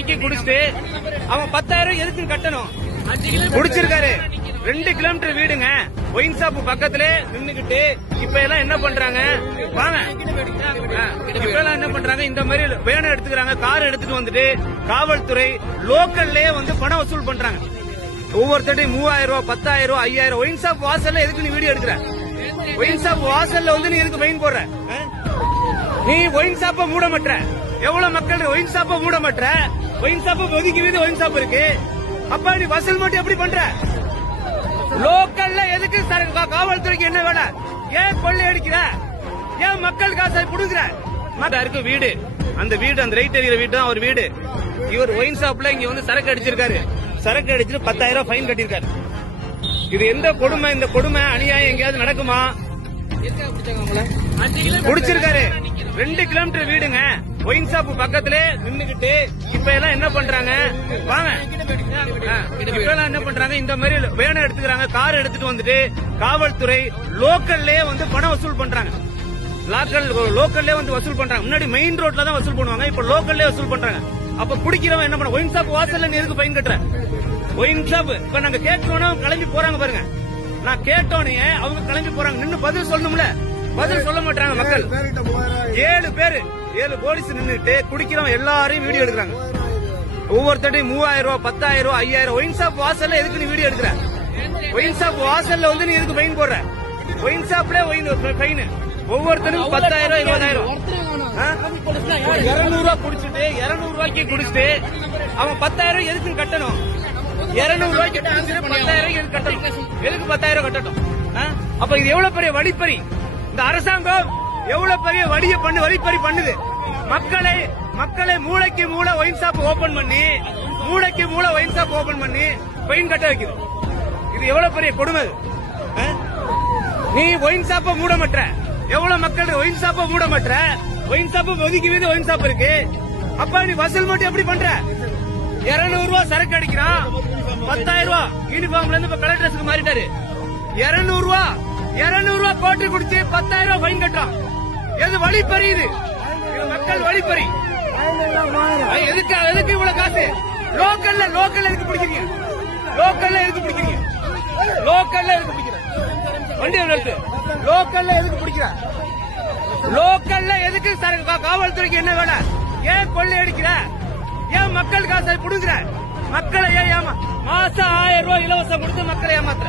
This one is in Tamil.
ரூபாய்க்கு குடிச்சிட்டு அவன் 10,000 எதுக்கு கட்டணும் குடிச்சிருக்காரு. 2 கிலோமீட்டர் வீடுங்க, ஒயின் ஷாப் பக்கத்துல நின்னுகிட்டு இப்ப எல்லாம் என்ன பண்றாங்க, வாங்க இப்ப எல்லாம் என்ன பண்றாங்க, இந்த மாதிரி வேனை எடுத்துக்கிறாங்க, கார் எடுத்துட்டு வந்துட்டு காவல்துறை லோக்கல்லே வந்து பணம் வசூல் பண்றாங்க. ஒவ்வொருத்தட்டையும் 3000 ரூபாய், 10,000 ரூபாய், 5,000. ஒயின் ஷாப் வாசல்ல எதுக்கு நீ வீடியோ எடுக்கிற? ஒயின் ஷாப் வாசல்ல வந்து நீ எதுக்கு ஃபைன் போடுற? நீ ஒயின் ஷாப்ப மூட மாட்ட. எவ்வளவு மக்கள் ஒயின் ஷாப்ப மூட மாட்ட? ஒயின் ஷாப் ஒதுக்கி வீடு ஒயின் ஷாப் இருக்கு. அப்ப நீ வசூல் மட்டும் எப்படி பண்ற? லோக்கல்ல எதுக்கு காவல்துறைக்கு என்ன வேலை? ஏன் கொள்ளை அடிக்கிற? ஏன் மக்கள் காசை புடுங்குற? இருக்கு வீடு, அந்த வீடு, அந்த ரைட் எறிகிற வீடு தான் அவர் வீடு. இவர் ஒயின் ஷாப்ல இங்க வந்து சரக்கு அடிச்சிருக்காரு. சரக்கு அடிச்சுட்டு 10,000 ஃபைன் கட்டிருக்காரு. இது எந்த கொடுமை? இந்த கொடுமை அநியாயம் எங்கேயாவது நடக்குமா? குடிச்சிருக்காரு. 2 கிலோமீட்டர் வீடுங்க, ஒயின் ஷாப் பக்கத்துல நின்னுகிட்டு இப்ப எல்லாம் என்ன பண்றாங்க, வாங்க இப்ப எல்லாம் என்ன பண்றாங்க, இந்த மாதிரி வேனை எடுத்துக்கிறாங்க, கார் எடுத்துட்டு வந்துட்டு காவல்துறை லோக்கல்லே வந்து பணம் வசூல் பண்றாங்க. லோக்கல்லே வந்து வசூல் பண்றாங்க. முன்னாடி மெயின் ரோட்ல தான் வசூல் பண்ணுவாங்க, இப்ப லோக்கல்லே வசூல் பண்றாங்க. அப்ப குடிக்கிறவன் என்ன பண்ண? ஒயின் ஷாப் வாசல்ல நீ எதுக்கு ஃபைன் கட்டுற? ஒயின் ஷாப் இப்ப நாங்க கேட்கணும், கிளம்பி போறாங்க பாருங்க. நான் கேட்டோன்னே அவங்க கிளம்பி போறாங்க. நின்னு பதில் சொல்லணும்ல, பதில் சொல்ல மாட்டாங்க மக்கள். 7 போலீஸ் நின்னுட்டு குடிக்கிறவங்க எல்லாரையும் வீடியோ எடுக்கிறாங்க. ஒவ்வொருத்தட்டையும் 3000 ரூபாய், 10,000 ரூபாய், 5,000. ஒயின் ஷாப் வாசல்ல எதுக்கு நீ வீடியோ எடுக்கிற? ஒயின் ஷாப் வாசல்ல வந்து நீ எதுக்கு ஃபைன் போடுற? ஒயின் ஷாப்ல ஃபைன் ஒவ்வொருத்தனுக்கும் 10,000 20,000. 200 ரூபாய் குடிச்சிட்டு 200 ரூபாய்க்கு குடிச்சிட்டு அவன் 10,000 எதுக்கு கட்டணும்? 200 ரூபாய்க்கு 10,000 எதுக்கு கட்டணும்? எதுக்கு 10,000 கட்டணும்? அப்ப இது எவ்வளவு பெரிய வழிப்பறி? இந்த அரசாங்கம் எவ்வளவு பெரிய வழிப்பறி பண்ணுது. மக்களை மூளைக்கு மூளை ஒயின் ஷாப் ஓபன் பண்ணி, மூளைக்கு மூளை ஒயின் ஷாப் ஓபன் பண்ணி ஃபைன் கட்ட வைக்குது. இது எவ்வளவு பெரிய கொடுமை? நீ ஒயின் ஷாப்ப மூட மாட்ட. எவ்வளவு மக்கள் ஒயின் ஷாப்ப மூட மாட்ட? ஒயின் ஷாப் ஒதுக்கி வீடு ஒயின் ஷாப் இருக்கு. அப்ப நீ வசூல் மட்டும் எப்படி பண்ற? 200 ரூபாய் சரக்கு அடிக்கிறான், 10,000 ரூபாய் யூனிஃபார்ம்ல இருந்து இப்ப கலெக்டர்ஸ்க்கு மாறிட்டாரு. 200 ரூபாய் போட்டு குடிச்சு 10,000 ரூபாய் ஃபைன் கட்டுறான். எது வழிப்பறி? இது மக்கள் வழிப்பறி. எதுக்கு இவ்வளவு காசு? லோக்கல்ல எதுக்கு பிடிக்கிறீங்க? லோக்கல்ல எதுக்கு பிடிக்கிற? வண்டி நிறுத்து. லோக்கல்ல எதுக்கு பிடிக்கிற? லோக்கல்ல எதுக்கு காவல்துறைக்கு என்ன வேலை? ஏன் கொள்ளை அடிக்கிற? ஏன் மக்கள் காசை புடுங்குற? மக்களை ஏன் மாசம் 1000 ரூபாய் இலவசம் கொடுத்து மக்களை ஏமாத்துற?